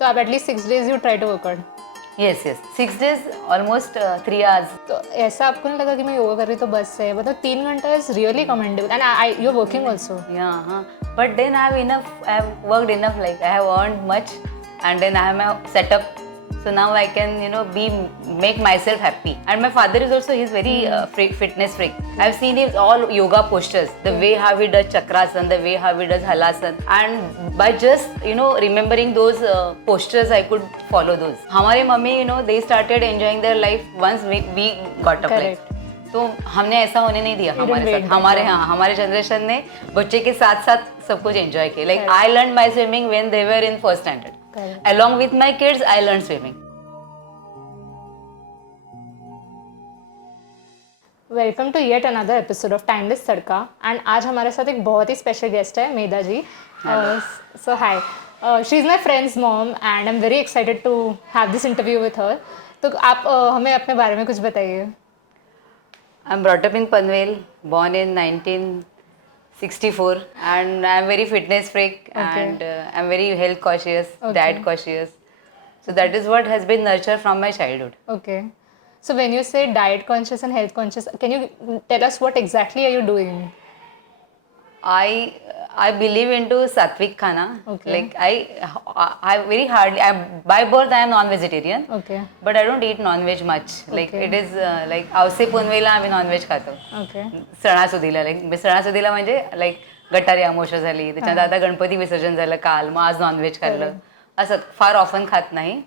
तो आप at least 6 days you try to work out. Yes, yes. 6 days, almost 3 hours. तो ऐसा आपको नहीं लगा कि मैं योगा कर रही तो बस है, मतलब 3 घंटा is really commendable and I you are working also. Yeah, huh. But then I have enough, I have worked enough, like I have earned much, and then I have my setup. So now I can, make myself happy. And my father is also, he's very fitness freak. I've seen his all yoga postures, the way how he does chakrasan, the way how he does halasan. And by just, remembering those postures, I could follow those. हमारे mummy, they started enjoying their life once we got up. Correct. तो हमने ऐसा होने नहीं दिया हमारे wait साथ. हमारे जनरेशन ने बच्चे के साथ साथ सब कुछ एंजॉय किया. Like I learn my swimming when they were in first standard. Along with my kids, I learned swimming. Welcome to yet another episode of timeless tadka. And आज हमारे साथ एक बहुत ही स्पेशल गेस्ट है, Medha ji. So hi, she is my friend's mom and I am very excited to have this interview with her. तो आप हमें अपने बारे में कुछ बताइए. I'm brought up in Panvel, born in 1964, and I'm very fitness freak. Okay. And I'm very health cautious, Okay. diet cautious. So that is what has been nurtured from my childhood. Okay. So when you say diet conscious and health conscious, can you tell us what exactly are you doing? I believe into sattvic khana. Okay. Like I very hardly, by birth I am non-vegetarian. Okay. But I don't eat non-veg much. Like Okay. it is like आवसे पुनवेला आम्ही non-veg खातो. Okay. सणासुदीला सणासुदीला म्हणजे like गटारी अमावस्या झाली, त्याच्यानंतर आता गणपती विसर्जन झालं काल, मग आज नॉनव्हेज खाल्लं. असं फार ऑफन खात नाही.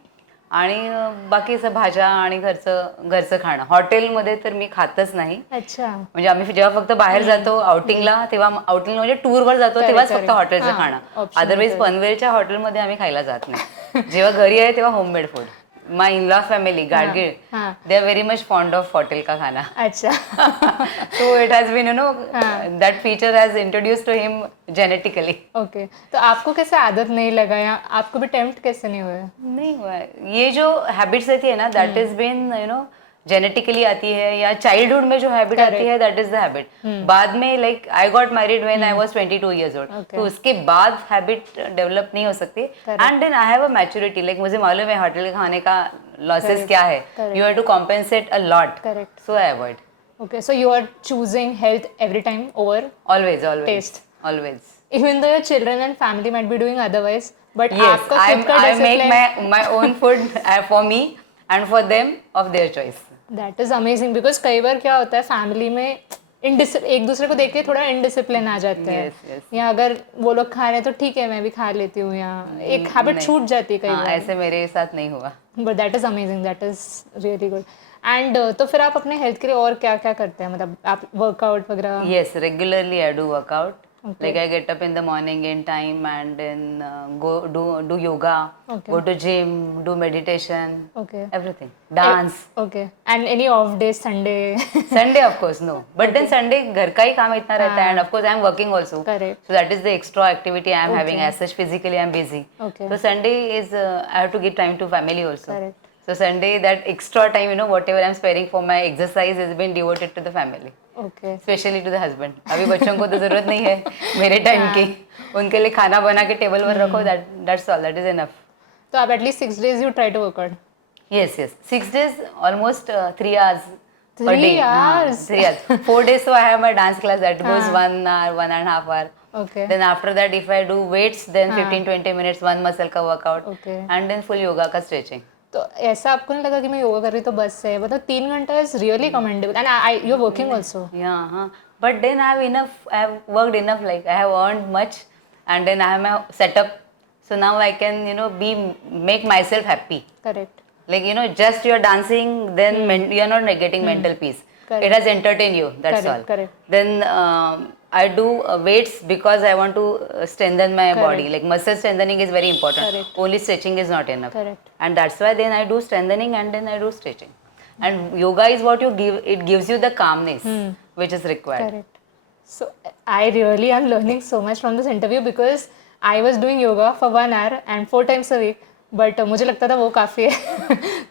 आणि बाकीचं भाज्या आणि घरचं खाणं. हॉटेलमध्ये तर मी खातच नाही. अच्छा. म्हणजे आम्ही जेव्हा फक्त बाहेर जातो आउटिंगला, तेव्हा आउटिंग म्हणजे टूरवर जातो तेव्हाच फक्त हॉटेलचं खाणं. अदरवाईज पनवेलच्या हॉटेलमध्ये आम्ही खायला जात नाही. जेव्हा घरी आहे तेव्हा homemade food. My in law family Gadgil, they are very much fond of hotel का खाना. अच्छा. So it has been that feature has introduce to him genetically. Okay. तो आपको कैसे आदत नहीं लगा या आपको भी टेम्प्ट कैसे नहीं हुआ? नहीं हुआ. ये जो हैबिट्स रहती है ना, दैट इज बीन जेनेटिकली आती है, या चाइल्डहुड में जो हैबिट आती है दैट इज द हैबिट. बाद में like I got married when I was 22 years old. तो उसके बाद हैबिट डेवलप नहीं हो सकती. And then I have a maturity. Like मुझे मालूम है होटल के खाने का लॉसेस क्या है. You have to compensate a lot. Correct. So I avoid. Okay. So you are choosing health every time over always taste. Always. Even though your children and family might be doing otherwise, but Yes, आपका खुद का I make discipline, my own food for me and for them of their choice. that is amazing because कई बार क्या होता है family में एक दूसरे को देख के थोड़ा इनडिसिप्लिन आ जाता है. Yes, yes. या अगर वो लोग खा रहे हैं तो ठीक है मैं भी खा लेती हूँ, या एक हैबिट छूट जाती है कई हाँ, बार. ऐसे मेरे साथ नहीं हुआ. But that is amazing, that is really good. And तो फिर आप अपने हेल्थ के लिए और क्या क्या करते हैं, मतलब आप वर्कआउट वगैरह? Yes, regularly I do workout. Like I get up in the morning in time and then go do yoga, Okay. go to gym, do meditation, okay. everything. Dance. Okay. And any of day, Sunday? Sunday of course no. But then Sunday घर का ही काम इतना रहता है, and of course I am working also. Correct. So that is the extra activity I am having. Okay. As such physically I am busy. Okay. So Sunday is I have to give time to family also. Correct. So Sunday that extra time whatever I am sparing for my exercise has been devoted to the family. Okay. Specially to the husband. अभी बच्चों को तो जरूरत नहीं है मेरे time की. उनके लिए खाना बना के टेबल पर रखो, that's all, that is enough. तो आप at least 6 days you try to work out? Yes yes. 6 days, almost 3 hours per 3 day. hours? 3 hours. 4 days so I have my dance class that goes 1 hour, 1.5 hour. Okay. Then after that if I do weights then 15-20 minutes one muscle का workout. Okay. And then full yoga का stretching. तो ऐसा आपको नहीं लगा कि मैं योगा कर रही तो बस है, मतलब 3 घंटा is really commendable and I you are working also. Yeah, but then I have enough, I have worked enough, like I have earned much, and then I have my setup, so now I can make myself happy. Correct. Like just you are dancing, then you are not getting mental peace. Correct. It has entertained you, that's Correct, all. correct. Then I do weights because I want to strengthen my Correct. body. Like muscle strengthening is very important. Correct. Only stretching is not enough. Correct. And that's why then I do strengthening and then I do stretching. And yoga is what you give. It gives you the calmness which is required. Correct. So I really am learning so much from this interview because I was doing yoga for 1 hour and 4 times a week. But मुझे लगता था वो काफ़ी है.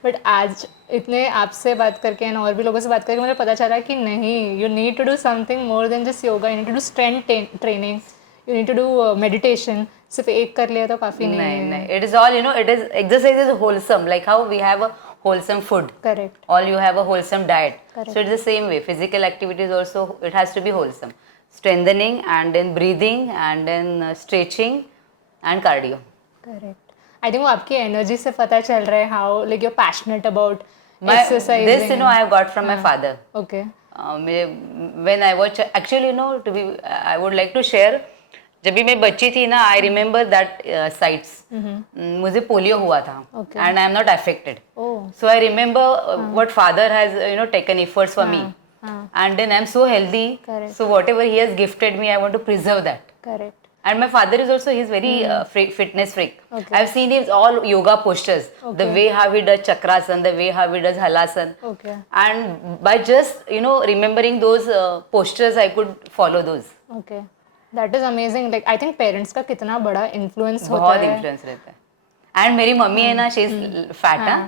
But आज इतने आपसे बात करके एंड और भी लोगों से बात करके मुझे पता चला कि नहीं, you need to do something more than just yoga. You need to do strength training, you need to do meditation, सिर्फ एक कर लिया तो काफ़ी नहीं नहीं है. नहीं, it is all, it is exercise is wholesome, like how we have a wholesome food, Correct. all you have a wholesome diet. Correct. So it's the same way, physical activities also, it has to be wholesome, strengthening and then breathing and then stretching and cardio. Correct. I think वो आपकी energy से पता चल रहा है how like you are passionate about This exercising. I have got from my father. Okay. When I was actually, to be, I would like to share. जब भी मैं बच्ची थी ना, आई रिमेम्बर दैट साइट्स. मुझे पोलियो हुआ था and I am not affected. So I remember what father has taken efforts for me, and then I'm so healthy. Correct. So whatever he has gifted me, I want to preserve that. Correct. And my father is also, he's very fitness freak. Okay. I've seen his all yoga postures, the way how he does chakrasan, the way how he does halasan. Okay. And by just remembering those postures, I could follow those. Okay. That is amazing. Like I think parents का कितना बड़ा influence होता बहुत है. Influence रहता है. And मेरी mummy है ना, शी इज फैट है,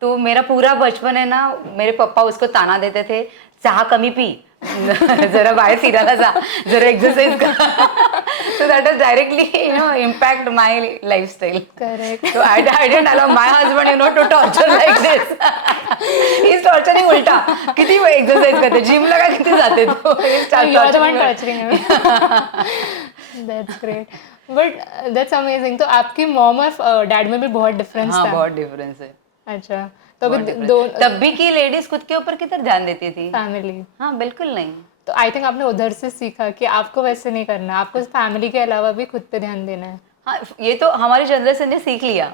तो मेरा पूरा बचपन है ना, मेरे पापा उसको ताना देते थे, चहा कमी पी, जरा बाहेर फिरायला जा, जरा एक्सरसाइज कर. So that has directly impact my lifestyle. Correct. So I didn't allow my husband to torture like this. He's torturing उल्टा. किती एक्सरसाइज करते, जिमला का किती जाते तो. You are the one torturing him. That's great. But that's amazing. तो आपकी मॉम और डैड में भी बहुत डिफरेंस हाँ, था. बहुत डिफरेंस है. अच्छा. तो बहुत अभी difference. दो तब भी की लेडीज खुद के ऊपर कितना ध्यान देती थी. फैमिली. हाँ, बिल्कुल नहीं. तो आई थिंक आपने उधर से सीखा कि आपको वैसे नहीं करना, आपको फैमिली के अलावा भी खुद पे ध्यान देना है. हाँ, ये तो हमारी जनरेशन ने सीख लिया.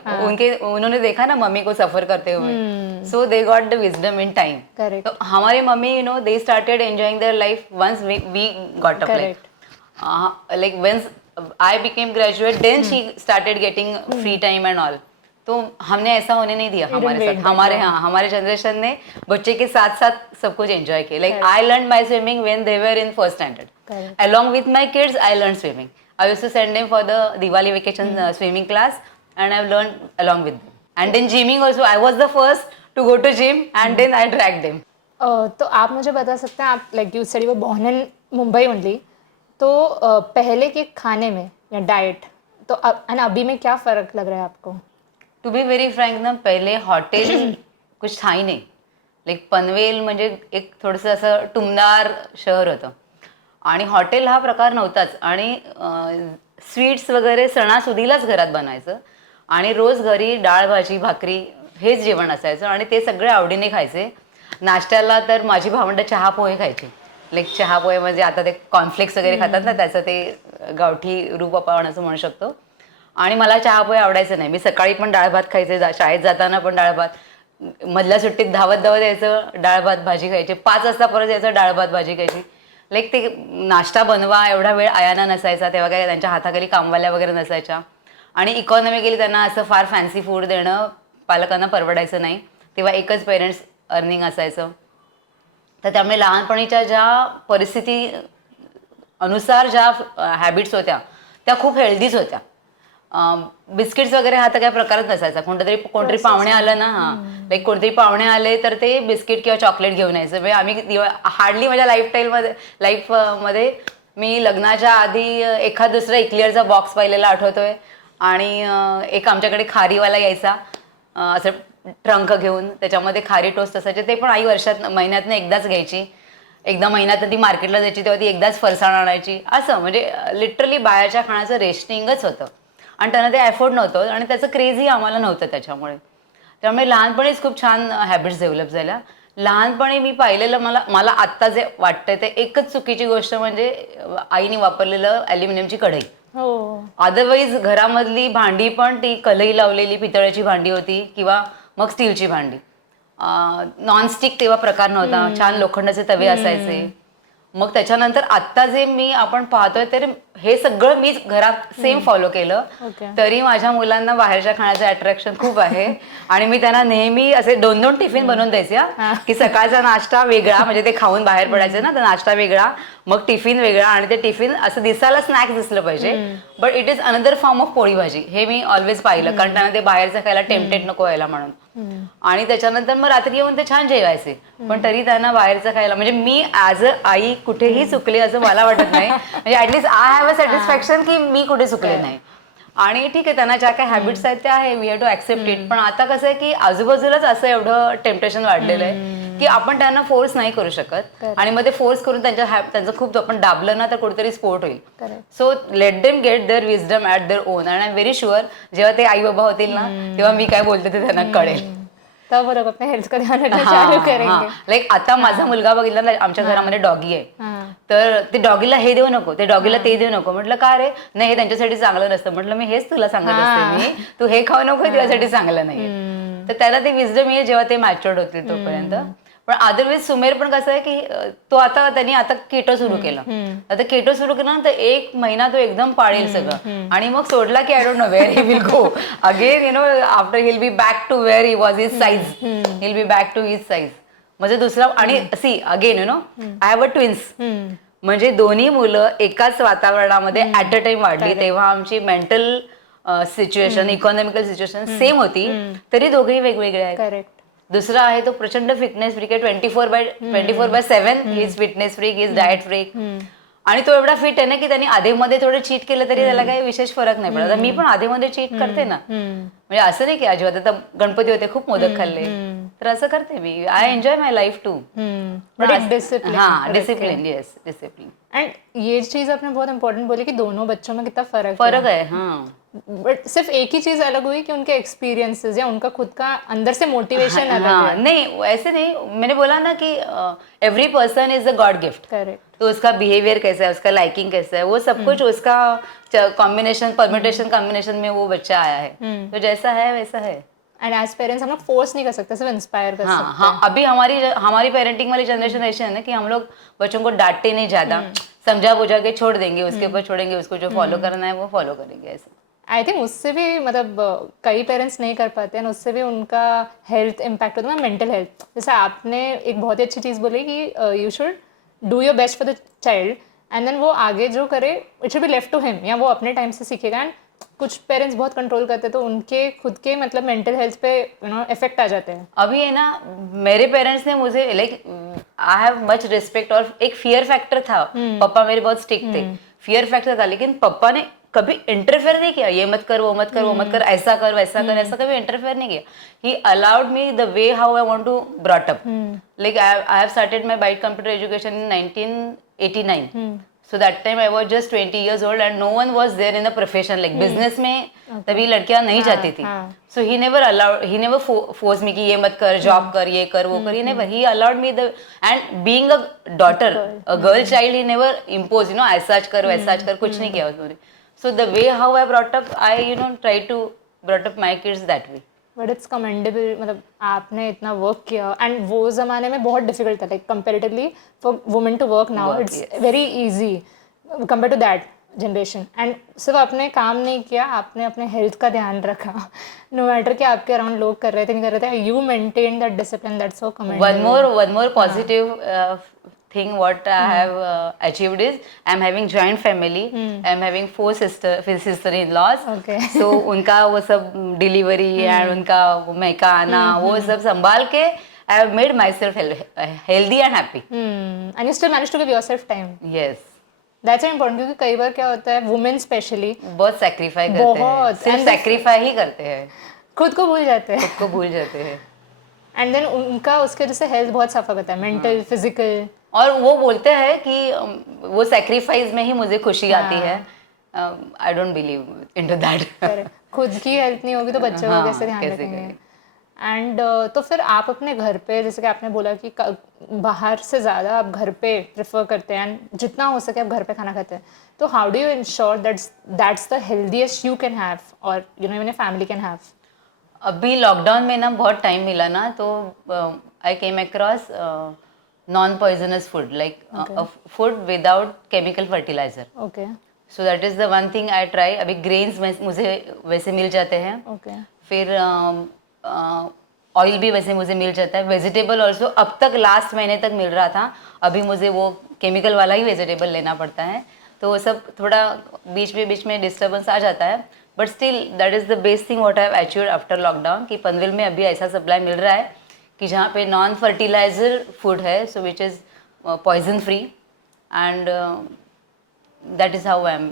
उन्होंने देखा ना मम्मी को सफर करते हुए, so they got the wisdom in time. Correct. तो हमारी मम्मी they started enjoying their life once we got up. Like when I became graduate, then she started getting free time and all. तो हमने ऐसा होने नहीं दिया हमारे साथ. हमारे जनरेशन ने बच्चे के साथ साथ सब कुछ एंजॉय किया. Like I learn my swimming when they were in first standard. Along with my kids I learn swimming. I used to send them for the Diwali vacation swimming class, and I've learned along with them. And then gymming also, I was the first to go to gym, and then I dragged them. तो आप मुझे बता सकते हैं, आप like you said you were born in Mumbai only, तो पहले के खाने में या डाइट तो अभी में क्या फ़र्क लग रहा है आपको? To be very frank ना, पहले हॉटेल कुछ था ही नाही. लाईक पनवेल म्हणजे एक थोडंसं असं टुमदार शहर होतं आणि हॉटेल हा प्रकार नव्हताच. आणि स्वीट्स वगैरे सणासुदीलाच घरात बनायचं आणि रोज घरी डाळ भाजी भाकरी हेच जेवण असायचं आणि ते सगळे आवडीने खायचे. नाश्त्याला तर माझी भावंडं चहा पोहे खायची. लाईक चहा पोहे म्हणजे आता ते कॉर्नफ्लेक्स वगैरे खातात ना, त्याचं ते गावठी रूप आपण असं म्हणू शकतो. आणि मला चहा पोहे आवडायचं नाही. मी सकाळी पण डाळ भात खायचे, शाळेत जाताना पण डाळ भात, मधल्या सुट्टीत धावत धावत यायचं, डाळ भात भाजी खायची, 5 वाजता परत यायचं, डाळ भात भाजी खायची. लाईक ते नाश्ता बनवा एवढा वेळ आयाना नसायचा. तेव्हा काय त्यांच्या हाताखाली कामवाल्या वगैरे नसायच्या. आणि इकॉनॉमी गेली, त्यांना असं फार फॅन्सी फूड देणं पालकांना परवडायचं नाही. तेव्हा एकच पेरेंट्स अर्निंग असायचं. तर त्यामुळे लहानपणीच्या ज्या परिस्थिती अनुसार ज्या हॅबिट्स होत्या त्या खूप हेल्दीच होत्या. बिस्किट्स वगैरे हा तर काही प्रकारच नसायचा. कोणतरी पाहुणे आलं ना, लाईक कोणतरी पाहुणे आले तर ते बिस्किट किंवा चॉकलेट घेऊन यायचं. म्हणजे आम्ही हार्डली माझ्या लाईफमध्ये मी लग्नाच्या आधी एखाद दुसरा इक्लिअरचा बॉक्स पाहिलेला आठवतोय. आणि एक आमच्याकडे खारीवाला यायचा असं ट्रंक घेऊन, त्याच्यामध्ये खारी टोस्ट असायचे. ते पण आई महिन्यातनं एकदाच घ्यायची. एकदा महिन्यात ती मार्केटला जायची तेव्हा ती एकदाच फरसाण आणायची. असं म्हणजे लिटरली बाहेरच्या खाण्याचं रेशनिंगच होतं. आणि त्यांना ते अफोर्ड नव्हतं आणि त्याचं क्रेझही आम्हाला नव्हतं त्याच्यामुळे. त्यामुळे लहानपणीच खूप छान हॅबिट्स डेव्हलप झाल्या. लहानपणी मी पाहिलेलं, मला आत्ता जे वाटतंय ते एकच चुकीची गोष्ट म्हणजे आईने वापरलेलं ॲल्युमिनियमची कढई. अदरवाईज घरामधली भांडी पण ती कलई लावलेली पितळ्याची भांडी होती किंवा मग स्टीलची भांडी. नॉनस्टिक तेव्हा प्रकार नव्हता. छान लोखंडाचे तवे असायचे. मग त्याच्यानंतर आत्ता जे आपण पाहतोय तर हे सगळं मीच घरात सेम फॉलो केलं. तरी माझ्या मुलांना बाहेरच्या खाण्याचं अट्रॅक्शन खूप आहे. आणि मी त्यांना नेहमी असे 2-2 टिफिन बनवून द्यायचे की सकाळचा नाश्ता वेगळा, म्हणजे ते खाऊन बाहेर पडायचे ना, तर नाश्ता वेगळा, मग टिफिन वेगळा आणि ते टिफिन असं दिसायला स्नॅक्स दिसलं पाहिजे but it is another form of पोळी भाजी हे मी ऑलवेज पाहिलं कारण त्यांना ते बाहेरचं खायला टेम्पटेड नको व्हायला म्हणून आणि त्याच्यानंतर मग रात्री येऊन ते छान जेवायचे पण तरी त्यांना बाहेरचं खायला म्हणजे मी ॲज अ आई कुठेही चुकले असं मला वाटत नाही म्हणजे at least I have a satisfaction की मी कुठे चुकले नाही आणि ठीक आहे त्यांना ज्या काही हॅबिट्स आहेत त्या आहे we have to accept it पण आता कसं आहे की आजूबाजूलाच असं एवढं टेम्पटेशन वाढलेलं आहे की आपण त्यांना फोर्स नाही करू शकत आणि मग ते फोर्स करून त्यांचं खूप आपण दाबलं ना तर कुठेतरी स्पोर्ट होईल so let them get their wisdom at their own and I am very sure जेव्हा ते आई बाबा होतील ना तेव्हा मी काय बोलते ते त्यांना कळेल तब वो लोग अपने हेल्थ का ध्यान रखना चालू करेंगे लाईक आता माझा मुलगा बघितला ना आमच्या घरामध्ये डॉगी आहे तर ते डॉगीला हे देऊ नको ते डॉगीला ते देऊ नको म्हटलं का रे नाही हे त्यांच्यासाठी चांगलं नसतं म्हटलं मी हेच तुला सांगत असते मी तू हे खाऊ नको हे तुझ्यासाठी चांगलं नाही तर त्याला ते विजडम येईल जेव्हा ते मॅच्युअर्ड होतील तोपर्यंत पण अदरवाईज सुमेर पण कसं आहे की तो त्यांनी आता केटो सुरू केला आता केटो सुरू केला ना तर 1 महिना तो एकदम पाळेल सगळं आणि मग सोडला की I don't know where he will go again you know after he'll be back to where he was his size he'll be back to his size म्हणजे दुसरा आणि see again you know I have a twins म्हणजे दोन्ही मुलं एकाच वातावरणामध्ये at a time वाढली तेव्हा आमची mental situation economical situation same होती तरी दोघेही वेगवेगळे आहेत दुसरा आहे तो प्रचंड फिटनेस फ्रीक आहे 24/7 he is fitness freak he is diet freak आणि तो एवढा फिट आहे ना की त्यांनी आधेमध्ये थोडं चीट केलं तरी त्याला काही विशेष फरक नाही पडत मी पण आधेमध्ये चीट करते ना म्हणजे असं नाही की अजिबात आता गणपती होते खूप मोदक खाल्ले तर असं करते मी I enjoy my life to discipline yes discipline and ये चीज आपने बहुत इंपॉर्टेंट बोली कि दोनों बच्चों में कितना फर्क है हाँ बट सिर्फ एक ही चीज अलग हुई कि उनके एक्सपीरियंसेस या उनका खुद का अंदर से मोटिवेशन अलग है नहीं ऐसे नहीं मैंने बोला ना कि every person is a God gift correct तो उसका बिहेवियर कैसा है उसका लाइकिंग कैसा है वो सब कुछ उसका कॉम्बिनेशन परम्यूटेशन कॉम्बिनेशन में वो बच्चा आया है तो जैसा है वैसा है एंड एज पेरेंट्स हम लोग फोर्स नहीं कर सकते सिर्फ इंस्पायर कर सकते हाँ अभी हमारी पेरेंटिंग वाली जनरेशन ऐसी है ना कि हम लोग बच्चों को डांटते नहीं ज्यादा समझा बुझा के छोड़ देंगे उसके ऊपर छोड़ेंगे उसको जो फॉलो करना है वो फॉलो करेंगे ऐसे आई थिंक उससे भी मतलब कई पेरेंट्स नहीं कर पाते हैं उससे भी उनका हेल्थ इम्पैक्ट होता है मेंटल हेल्थ जैसे आपने एक बहुत ही अच्छी चीज़ बोली कि you should do your best for the child and then वो आगे जो करे it should be left to him या वो अपने टाइम से सीखेगा एंड कुछ पेरेंट्स बहुत कंट्रोल करते हैं तो उनके खुद के मतलब मेंटल हेल्थ पे यू नो इफेक्ट आ जाते हैं अभी है ना मेरे पेरेंट्स ने मुझे like I have much respect और एक फियर फैक्टर था पापा मेरे बहुत स्ट्रिक्ट थे फियर फैक्टर था लेकिन पापा ने कभी इंटरफेयर नहीं किया ये मत कर वो मत कर वो मत कर ऐसा कर वैसा कर ऐसा कभी इंटरफेयर नहीं किया he allowed me the way how I want to brought up like I have started my byte computer education in 1989 so that time I was just 20 years old and no one was there in a profession like business में तभी लड़कियां नहीं जाती थी so he never forced me कि ये मत कर जॉब कर ये कर वो कर he never he allowed me the and being a daughter a girl child he never imposed you know ऐसा कर वैसा कर कुछ नहीं किया उसने so the way how I brought up I you know try to brought up my kids that way but it's commendable मतलब आपने इतना वर्क किया एंड वो ज़माने में बहुत डिफिकल्ट था like comparatively for women to work now it's very easy compare to that generation and सिर्फ आपने काम नहीं किया आपने अपने हेल्थ का ध्यान रखा नो मैटर कि आपके अराउंड लोग कर रहे थे नहीं कर रहे थे you maintain that discipline that's so commendable one more positive thing what I have achieved is I'm having joint family. I'm having 4 sister-in-laws. Okay. So उनका वो सब delivery and उनका मैका आना वो सब संभाल के I have made myself healthy and happy. And you still manage to give yourself time. Yes. That's important क्योंकि कई बार क्या होता है women specially बहुत sacrifice करते हैं सिर्फ sacrifice ही करते हैं खुद को भूल जाते हैं खुद को भूल जाते हैं एंड देन उनका उसके वजह से हेल्थ बहुत सफर करता है मेंटल फिजिकल और वो बोलते हैं कि वो सैक्रिफाइस में ही मुझे खुशी आती है I don't believe into that खुद की हेल्थ नहीं होगी तो बच्चों को कैसे ध्यान रखेंगे एंड तो फिर आप अपने घर पे जैसे कि आपने बोला कि बाहर से ज़्यादा आप घर पे प्रेफर करते हैं एंड जितना हो सके आप घर पे खाना खाते हैं तो how do you ensure that's the healthiest you can have और you know even a family can have अभी लॉकडाउन में ना बहुत टाइम मिला ना तो I came across non-poisonous food like a food without chemical fertilizer. Okay. So that is the one thing I try. अभी grains मुझे वैसे मिल जाते हैं. Okay. फिर ऑयल भी वैसे मुझे मिल जाता है. वेजिटेबल ऑल्सो अब तक लास्ट महीने तक मिल रहा था. अभी मुझे वो केमिकल वाला ही वेजिटेबल लेना पड़ता है, तो वो सब थोड़ा बीच में डिस्टर्बेंस आ जाता है, but still that is the best thing what I have achieved after lockdown कि पनवेल में अभी ऐसा सप्लाई मिल रहा है कि जहाँ पे नॉन फर्टिलाइजर फूड है, so which is poison free, and that is how I am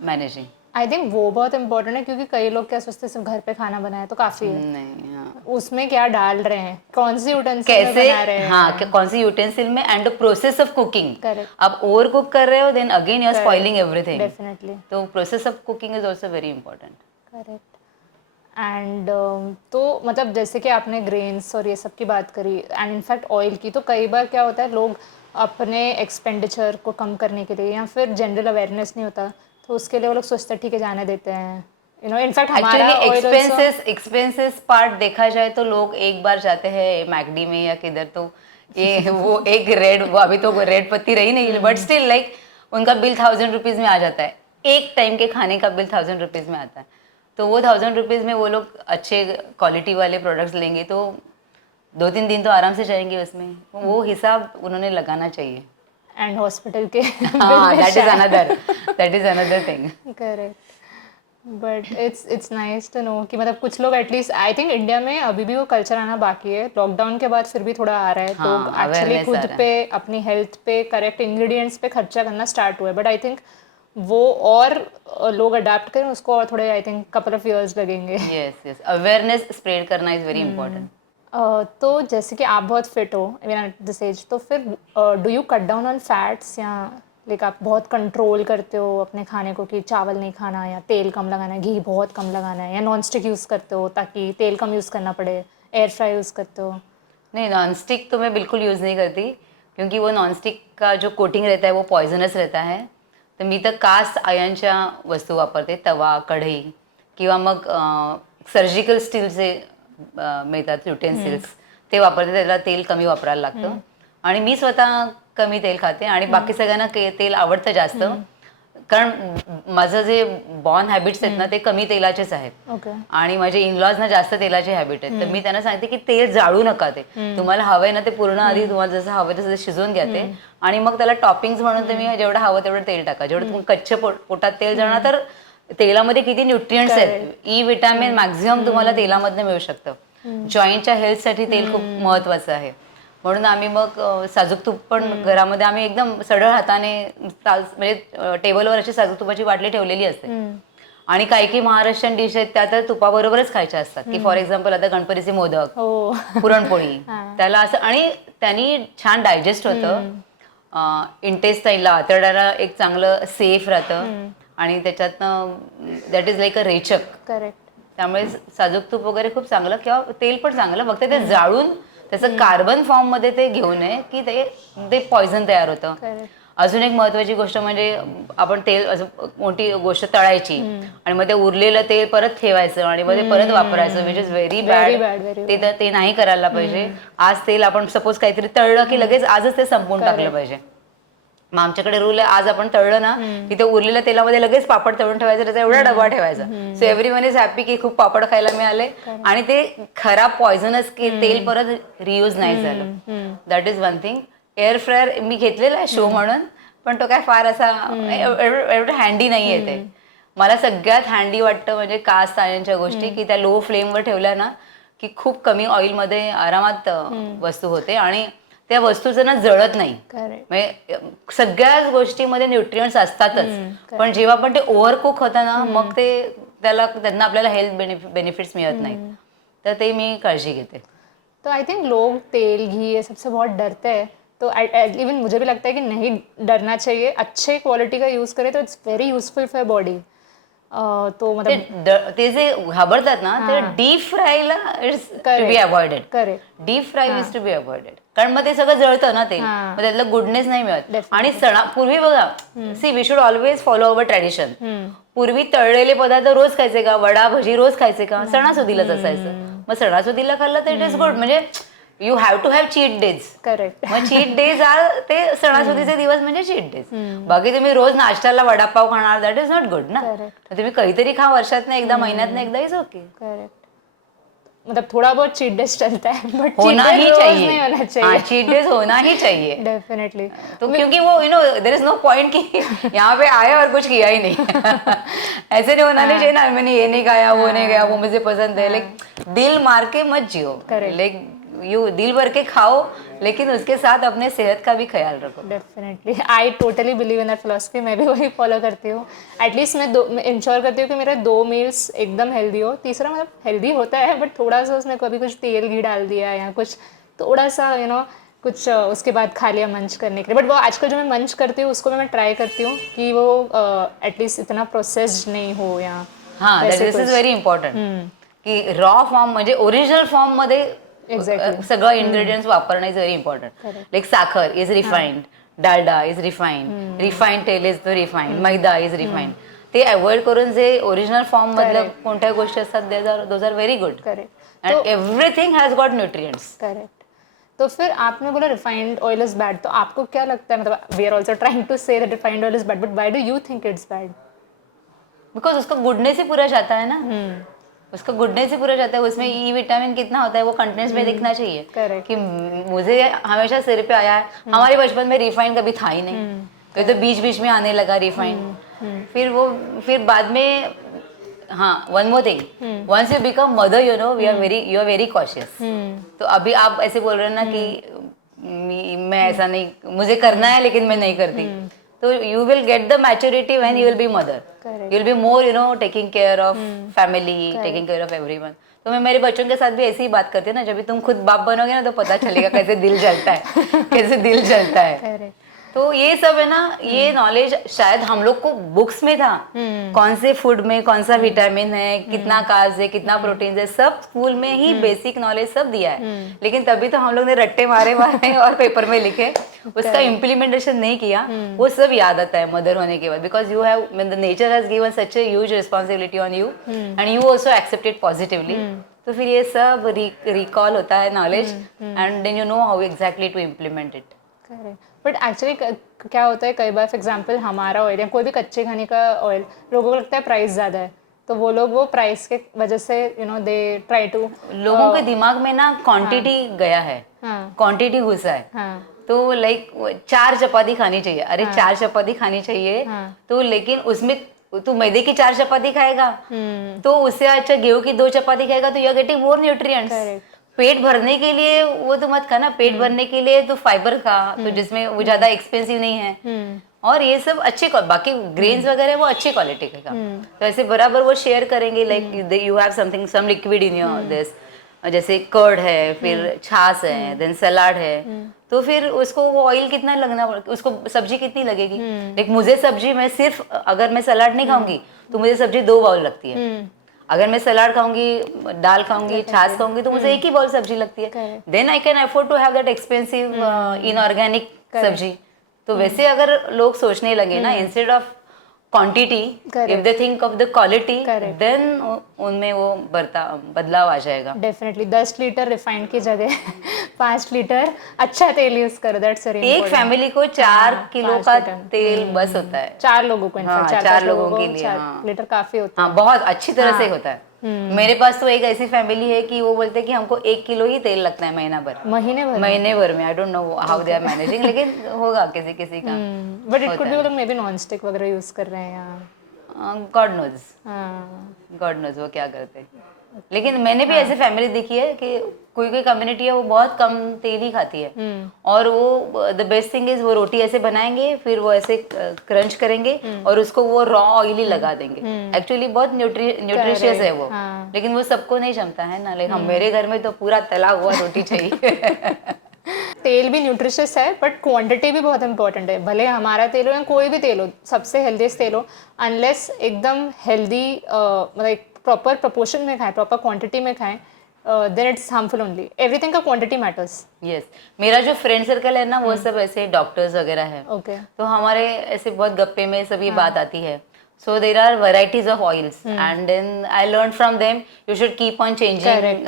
managing. I think वो बहुत इंपॉर्टेंट है, क्योंकि कई लोग क्या सोचते हैं सिर्फ घर पे खाना बनाए तो काफ़ी है, नहीं, हाँ, उसमें क्या डाल रहे हैं, कौन सी यूटेंसिल में कैसे, बना रहे हैं। हाँ, कौन सी यूटेंसिल में, and the process of cooking. Correct. आप ओवर कुक कर रहे हो, then again you are spoiling everything. Definitely, तो process of cooking is also very important. Correct. And तो मतलब जैसे कि आपने ग्रेन्स और ये सब की बात करी, एंड इनफैक्ट ऑयल की, तो कई बार क्या होता है लोग अपने एक्सपेंडिचर को कम करने के लिए, या फिर जनरल अवेयरनेस नहीं होता तो उसके लिए वो लोग सोचते हैं ठीक है जाने देते हैं, यू नो। इनफैक्ट हमारा एक्चुअली एक्सपेंसेस पार्ट देखा जाए तो लोग एक बार जाते हैं मैकडी में या किधर, तो ये वो एक रेड, वो अभी तो रेड पत्ती रही नहीं, बट स्टिल लाइक उनका बिल 1000 रुपीज़ में आ जाता है, एक टाइम के खाने का बिल 1000 रुपीज़ में आता है। तो वो 1000 रुपीज़ में वो लोग अच्छे क्वालिटी वाले प्रोडक्ट्स लेंगे तो 2-3 दिन तो आराम से जाएंगे उसमें, वो हिसाब उन्होंने लगाना चाहिए। एंड हॉस्पिटल के हाँ, that is another thing. Correct. But it's nice to know कि मतलब कुछ लोग एटलीस्ट, आई थिंक इंडिया में अभी भी वो कल्चर आना बाकी है, लॉकडाउन के बाद फिर भी थोड़ा आ रहा है, हाँ, तो एक्चुअली awareness आ खुद रहा है। पे अपनी हेल्थ पे करेक्ट इंग्रेडिएंट्स पे खर्चा करना स्टार्ट हुआ है, बट आई थिंक वो और लोग अडाप्ट करें उसको और थोड़े, I think couple of years लगेंगे। यस, अवेयरनेस स्प्रेड करना इज वेरी इंपॉर्टेंट। तो जैसे कि आप बहुत फिट हो इवन एट दिस एज, तो फिर do you cut down on fats, या लाइक आप बहुत कंट्रोल करते हो अपने खाने को कि चावल नहीं खाना, या तेल कम लगाना है, घी बहुत कम लगाना है, या नॉन स्टिक यूज़ करते हो ताकि तेल कम यूज़ करना पड़े, एयर फ्राई यूज़ करते हो? नहीं, नॉन स्टिक तो मैं बिल्कुल यूज़ नहीं करती, क्योंकि वो नॉन स्टिक का जो कोटिंग रहता है वो पॉयझनस रहता है. तर मी तर कास्ट आयर्नच्या वस्तू वापरते, तवा, कढई किंवा मग सर्जिकल स्टीलचे मिळतात युटेन्सिल्स, ते वापरते. त्याला तेल कमी वापरायला लागतं आणि मी स्वतः कमी तेल खाते आणि बाकी सगळ्यांना तेल आवडतं जास्त, कारण माझं जे बॉर्न हॅबिट्स आहेत ना ते कमी तेलाचेच आहेत. ओके. आणि माझे इनलॉज ना जास्त तेलाचे हॅबिट आहेत, तर मी त्यांना सांगते की तेल जाळू नका, ते तुम्हाला हवंय ना ते पूर्ण आधी तुम्हाला जसं हवं तसं शिजवून घ्या ते, आणि मग त्याला टॉपिंग्स म्हणून तुम्ही जेवढं हवं तेवढं तेल टाका. जेवढं तुम्ही कच्च्या पोटात तेल जाणार, तर तेलामध्ये किती न्यूट्रिएंट्स आहेत, ई विटॅमिन मॅक्झिमम तुम्हाला तेलामधनं मिळू शकतं. जॉईंटच्या हेल्थसाठी तेल खूप महत्वाचं आहे. म्हणून आम्ही मग साजूक तूप पण घरामध्ये आम्ही एकदम सरळ हाताने म्हणजे टेबलवर अशी साजूक तुपाची बाटली ठेवलेली असते. आणि काही काही महाराष्ट्रीयन डिश आहेत त्या तर तुपाबरोबरच खायच्या असतात, की फॉर एक्झाम्पल आता गणपतीचे मोदक, पुरणपोळी, त्याला असं, आणि त्यांनी छान डायजेस्ट होतं, इंटेस्टाईनला आतड्याला एक चांगलं सेफ राहतं, आणि त्याच्यातनं दॅट इज लाईक अ रेचक. करेक्ट. त्यामुळे साजूक तूप वगैरे खूप चांगलं, किंवा तेल पण चांगलं, फक्त ते जाळून त्याचं कार्बन फॉर्म मध्ये ते घेऊ नये की ते पॉइझन तयार होतं. अजून एक महत्वाची गोष्ट म्हणजे आपण तेल मोठी गोष्ट तळायची आणि मग ते उरलेलं तेल परत ठेवायचं आणि मग ते परत वापरायचं, विच इज व्हेरी बॅड. ते नाही करायला पाहिजे. आज तेल आपण सपोज काहीतरी तळलं की लगेच आजच ते संपवून टाकलं पाहिजे. मग आमच्याकडे रूल आहे, आज आपण तळलं ना की ते उरलेल्या तेलामध्ये लगेच पापड तळून ठेवायचं, त्याचा एवढा डबा ठेवायचा. सो एव्हरीवन इज हॅपी की खूप पापड खायला मिळाले, आणि ते खराब पॉइझनस की तेल परत रियूज नाही झालं. That is one thing. Air fryer मी घेतलेला आहे शो म्हणून, पण तो काय फार असा एवढं हँडी नाही आहे. ते मला सगळ्यात हँडी वाटतं म्हणजे कास्ट आयर्नच्या गोष्टी, की त्या लो फ्लेमवर ठेवल्या ना की खूप कमी ऑइलमध्ये आरामात वस्तू होते, आणि त्या वस्तूचं ना जळत नाही. म्हणजे सगळ्याच गोष्टीमध्ये न्यूट्रिएंट्स असतातच, पण जेव्हा पण ते ओव्हर कुक होतं ना मग ते त्यांना आपल्याला हेल्थ बेनिफिट्स मिळत नाहीत, तर ते मी काळजी घेते. तो आई थिंक लोग तेल घी ये सबसे बहुत डरते हैं, तो इवन मुझे भी लगता है कि नहीं डरना चाहिए. अच्छे क्वालिटी का यूज़ करें तो it's very useful for body. तो मतलब ते जे घाबरतात ना ते डीप फ्रायला it's to be avoided. Correct. Deep fry is to be avoided, कारण मग ते सगळं जळतं ना ते, मग त्यातलं गुडनेस नाही मिळत. आणि पूर्वी बघा, see we should always follow our tradition. पूर्वी तळलेले पदार्थ रोज खायचे का? वडा भजी रोज खायचे का? सणासुदीलाच असायचं. मग सणासुदीला खाल्लं तर इट इज गुड, म्हणजे you have to have cheat days. Correct. मग चीट डेज आर ते सणासुदीचे दिवस म्हणजे चीट डेज. बाकी तुम्ही रोज नाश्त्याला वडापाव खाणार, दॅट इज नॉट गुड ना. तुम्ही काहीतरी खा वर्षातनं एकदा, महिन्यातनं एकदा, इज ओके. करेक्ट. मतलब थोड़ा बहुत चीट डेज चलता है बट होना ही चाहिए, नहीं होना हाँ चाहिए चीट डेज होना ही चाहिए। डेफिनेटली। तो क्योंकि वो देयर इज नो पॉइंट कि यहाँ पे आया और कुछ किया ही नहीं ऐसे नहीं होना नहीं चाहिए ना, मैंने ये नहीं खाया वो नहीं खाया वो मुझे पसंद है, लाइक दिल मार के मत जियो, Correct. लाइक यू दिल भर के खाओ लेकिन उसके साथ अपने सेहत का भी ख्याल रखो। Definitely I totally believe in that philosophy, मैं भी वही फॉलो करती हूँ। एटलीस्ट मैं इंश्योर करती हूँ कि मेरे 2 मील्स एकदम हेल्दी हो, तीसरा मतलब हेल्दी होता है बट थोड़ा सा उसमें कभी कुछ तेल घी डाल दिया या कुछ थोड़ा सा कुछ उसके बाद खा लिया मंच करने के लिए। बट वो आजकल जो मैं मंच करती हूँ उसको मैं ट्राई करती हूँ कि वो एटलीस्ट इतना प्रोसेस्ड नहीं हो या हाँ वैसे दिस इज कुछ। व्हेरी इम्पॉर्टंट की रॉ फॉर्म म्हणजे ओरिजिनल फॉर्म मध्ये Exactly. सगळं इंग्रेडियंट्स वापरणं is very important. Correct. Like साखर is refined, Dalda is refined, refined तेल is the refined, maida is refined. ते अवॉइड करून जे ओरिजिनल फॉर्म मधलं Correct. कोणत्या गोष्टी असतात those are very good correct and everything has got nutrients. Correct. तो फिर आपने बोला रिफाइंड ऑयल इज बैड, तो आपको क्या लगता है, मतलब we are also trying to say that refined oil is bad but why do you think it's bad? Because उसका गुडनेस ही पूरा जाता है ना, उसका गुडनेस ही पूरा जाता है. उसमें ई विटामिन कितना होता है वो कंटेंट्स में दिखना चाहिए. Correct. कि मुझे हमेशा सिर पे आया है, हमारे बचपन में रिफाइन कभी था ही नहीं, तो बीच बीच में आने लगा रिफाइन. फिर बाद में हाँ one more thing, once you become mother you are very cautious. तो अभी आप ऐसे बोल रहे हैं ना कि मैं ऐसा नहीं, मुझे करना है लेकिन मैं नहीं करती. तो you will get the maturity when you will be mother. Correct. You will be more taking care of family, taking care of everyone. तो मैं मेरे बच्चों के साथ भी ऐसी ही बात करती हूँ ना, जब भी तुम खुद बाप बनोगे ना तो पता चलेगा कैसे दिल जलता है कैसे दिल जलता है. करेक्ट। तो ये सब है ना, ये नॉलेज शायद हम लोग को बुक्स में था, कौन से फूड में कौन सा विटामिन है, कितना कार्ब्स है, कितना प्रोटीन है, सब स्कूल में ही बेसिक नॉलेज सब दिया है. लेकिन तभी तो हम लोग ने रट्टे मारे और पेपर में लिखे, उसका इम्प्लीमेंटेशन नहीं किया. वो सब याद आता है मदर होने के बाद, because you have the nature has given such a huge responsibility on you and you also accepted positively. तो फिर ये सब रिकॉल होता है knowledge and then you know how exactly to implement it. Correct. But actually क्या होता है कई बार, फॉर एग्जांपल हमारा ऑयल या कोई भी कच्चे खाने का ऑयल, लोगों को लगता है प्राइस ज़्यादा है, तो वो लोग वो प्राइस के वजह से दे ट्राई टू, लोगों के दिमाग में ना क्वांटिटी गया है, क्वांटिटी घुसा है. तो लाइक 4 चपाती खानी चाहिए, अरे 4 चपाती खानी चाहिए. तो लेकिन उसमें तू मैदे की 4 चपाती खाएगा तो उससे अच्छा गेहूं की 2 चपाती खाएगा, तो you are getting more nutrients. पेट भरने के लिए वो तो मत खाना, पेट भरने के लिए तो फाइबर खा, तो जिसमें वो ज्यादा एक्सपेंसिव नहीं है. और ये सब अच्छे बाकी ग्रेन्स वगैरह वो अच्छी क्वालिटी का. तो ऐसे बराबर वो शेयर करेंगे, like you have something some liquid in your this, जैसे कर्ड है, फिर छाछ है, देन सलाड है. तो फिर उसको वो ऑयल कितना लगना, उसको सब्जी कितनी लगेगी. लाइक मुझे सब्जी, मैं सिर्फ अगर मैं सलाड नहीं खाऊंगी तो मुझे सब्जी 2 बाउल लगती है. अगर मैं सलाद खाऊंगी, दाल खाऊंगी, छाछ खाऊंगी तो मुझे एक ही बाउल सब्जी लगती है. Then I can afford to have that expensive inorganic सब्जी. तो वैसे अगर लोग सोचने लगे ना, instead of quantity, if they think of the quality, then उनमें वो बदलाव आ जाएगा. डेफिनेटली 10 लीटर रिफाइंड की जगह 5 लीटर अच्छा तेल यूज करो, दैट्स वेरी एक फैमिली को 4 किलो का तेल बस होता है, 4 लोगों को. हाँ, 4 लोगों के लिए 4 लीटर काफी होता है. हाँ, बहुत अच्छी तरह से होता है. मेरे पास तो एक ऐसी फैमिली है कि वो बोलते हैं कि हमको 1 किलो ही तेल लगता है महीने भर में. I don't know how they are managing, लेकिन होगा किसी किसी का. बट इट कुड बी मतलब मे बी नॉन स्टिक वगैरह यूज कर रहे हैं या गॉड नोज वो क्या करते हैं. लेकिन मैंने भी ऐसी फैमिली देखी है कि कोई कम्युनिटी है वो बहुत कम तेल ही खाती है. और वो द बेस्ट थिंग इज वो रोटी ऐसे बनाएंगे, फिर वो ऐसे क्रंच करेंगे और उसको वो रॉ ऑयल ही लगा देंगे. एक्चुअली बहुत न्यूट्रिशियस है वो. लेकिन वो सबको नहीं जमता है ना. लाइक हम मेरे घर में तो पूरा तला हुआ रोटी चाहिए. तेल भी न्यूट्रिशियस है बट क्वांटिटी भी बहुत इंपॉर्टेंट है. भले हमारा तेल हो या कोई भी तेल हो, सबसे हेल्दीस्ट तेल हो, अनलेस एकदम हेल्दी मतलब प्रॉपर प्रोपोर्शन में खाएं, प्रॉपर क्वांटिटी में खाएं, then it's harmful only. Everything का क्वांटिटी मैटर्स. यस, मेरा जो फ्रेंड सर्कल है ना वो सब ऐसे डॉक्टर्स वगैरह है. ओके. तो हमारे ऐसे बहुत गप्पे में सभी बात आती है. So there are varieties of oils and then I learned from them you should keep on changing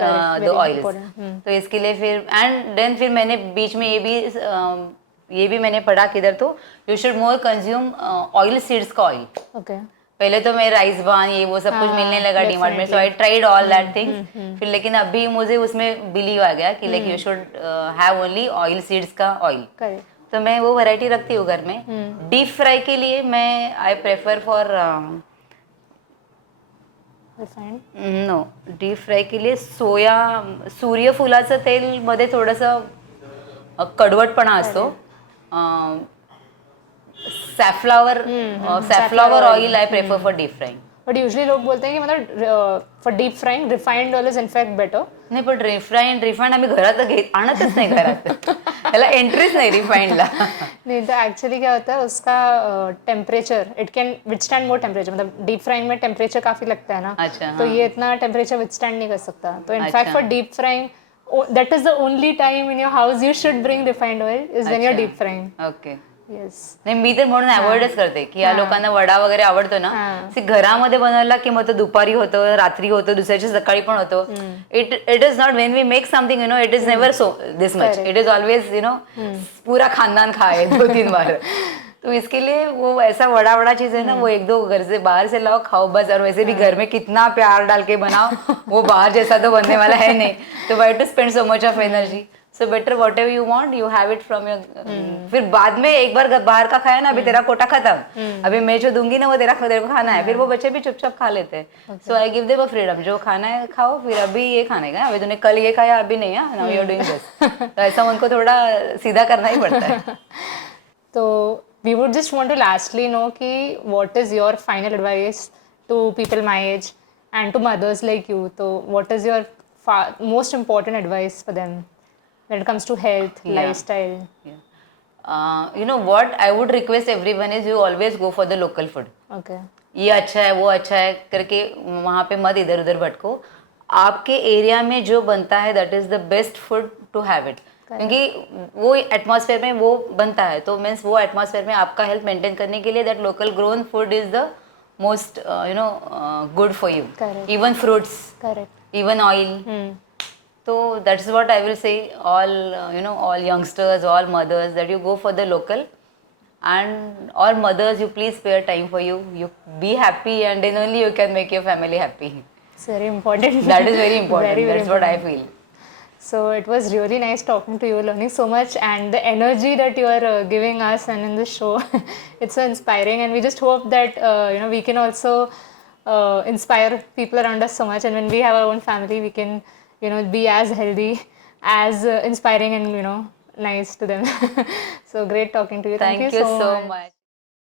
the oils. तो इसके लिए फिर and then फिर मैंने बीच में ये भी मैंने पढ़ा किधर, तो you should more consume oil seeds का oil. Okay. पहले तो मैं राइस बान ये वो सब कुछ मिलने लगा डीमार्ट में, so I tried all that things. फिर लेकिन अभी मुझे उसमें बिलीव आ गया कि like you should have only oil seeds का ऑयल. करेक्ट. तो मैं वो वैरायटी रखती हूँ घर में. डीप फ्राई के लिए मैं I prefer for refined. No, deep fry के लिए सूर्यफुलाचं तेल मध्ये थोडंसं कडवटपणा असतो. Safflower oil I prefer for deep frying. But usually लोग बोलते हैं कि मतलब for deep frying refined oil is in fact better. नाही, पण रिफाइंड आम्ही घरात आणतच नाही घरात. त्याला एंट्रीच नाही रिफाइंडला. नहीं तो एक्चुअली क्या होता है उसका temperature it can withstand more temperature. मतलब डीप फ्राइंग में टेम्परेचर काफी लगता है ना. अच्छा, तो हाँ. ये इतना टेम्परेचर विथस्टैंड नहीं कर सकता. तो इनफैक्ट अच्छा. For deep frying that is the only time in your house you should bring refined oil is when you are deep frying. Okay. Yes. नाही, मी तर म्हणून अवॉइडच करते की या लोकांना वडा वगैरे आवडतो ना, ते घरामध्ये बनवला की मग तो दुपारी होतो, रात्री होतो, दुसऱ्याच्या सकाळी पण होतो. It is not when we make something it is never so this much. It is always पूरा खानदान खाए 2-3 बार. तो इसके लिए वो ऐसा बड़ा बड़ा चीज है ना, वो 1-2 घर से बाहर से लाओ, खाओ बस. और वैसे भी घर में कितना प्यार डाल के बनाओ, वो बाहर जैसा तो बनने वाला है नहीं. तो why to spend so much of energy. So better whatever you want you have it from your. फिर बाद में एक बार बाहर का खाया ना, अभी तेरा कोटा खत्म, अभी मैं जो दूंगी ना वो तेरे को खाना है. फिर वो बच्चे भी चुपचाप खा लेते हैं. So I give them a freedom, जो खाना है खाओ, फिर अभी ये खाने का, अभी तूने कल ये खाया, अभी नहीं. Now you are doing this. तो ऐसा उनको थोड़ा सीधा करना ही पड़ता है. तो we would just want to lastly know कि what is your final advice to people my age and to mothers like you. So what is your most important advice for them when it comes to health, lifestyle? You know what I would request everyone is you always go for the local food. Okay. ये अच्छा है वो अच्छा है करके वहाँ पे मत इधर उधर भटको. आपके एरिया में जो बनता है that is the best food to have it. क्योंकि वो एटमॉस्फेयर में वो बनता है, तो मीन्स वो एटमॉस्फेयर में आपका हेल्थ मेंटेन करने के लिए that local grown food is the most good for you. Even fruits, even oil. तो that's what I will say all youngsters, all mothers, that you go for the local. And all mothers, you please spare time for you be happy, and then only you can make your family happy. It's very important. That is very important. Very, very that's what I important. feel. So it was really nice talking to you, learning so much, and the energy that you are giving us and in the show, it's so inspiring. And we just hope that we can also inspire people around us so much. And when we have our own family, we can be as healthy, as inspiring, and nice to them. So great talking to you. Thank you so much.